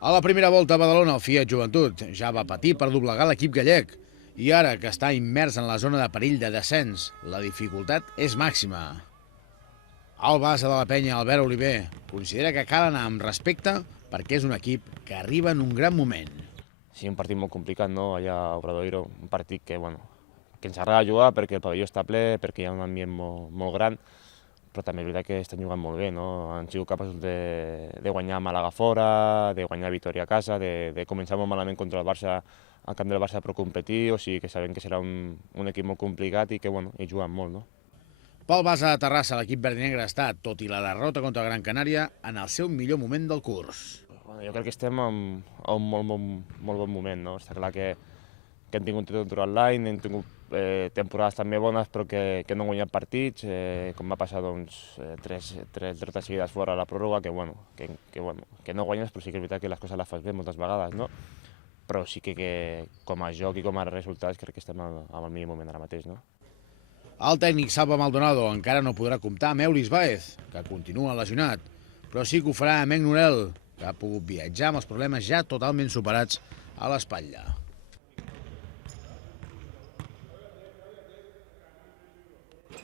A la primera volta a Badalona, el Fiat Joventut ja va patir per doblegar l'equip gallec. I ara que està immers en la zona de perill de descens, la dificultat és màxima. El base de la penya, Albert Oliver, considera que cal anar amb respecte perquè és un equip que arriba en un gran moment. Sí, un partit molt complicat, no? Allà a Obradoiro, un partit que, que ens agrada jugar perquè el pavelló està ple, perquè hi ha un ambient molt gran, però també és veritat que estan jugant molt bé, no? Han sigut capaços de guanyar Màlaga fora, de guanyar Vitòria a casa, de començar molt malament contra el Barça, al camp del Barça per competir, o sigui que sabem que serà un equip molt complicat i que, hi juguen molt, no? Pel base de Terrassa, l'equip verdinegre està, tot i la derrota contra Gran Canària, en el seu millor moment del curs. Jo crec que estem en un molt bon moment, no? Està clar que hem tingut tot online, hem tingut temporades també bones però que no han guanyat partits, com va passar tres derrotes seguides fora a la pròrroga, que no guanyes, però sí que és veritat que les coses les fas bé moltes vegades, no? Però sí que com a joc i com a resultats crec que estem en el millor moment ara mateix, no? El tècnic Salva Maldonado encara no podrà comptar amb Eulis Baez, que continua lesionat, però sí que ho farà amb Norel, que ha pogut viatjar amb els problemes ja totalment superats a l'espatlla.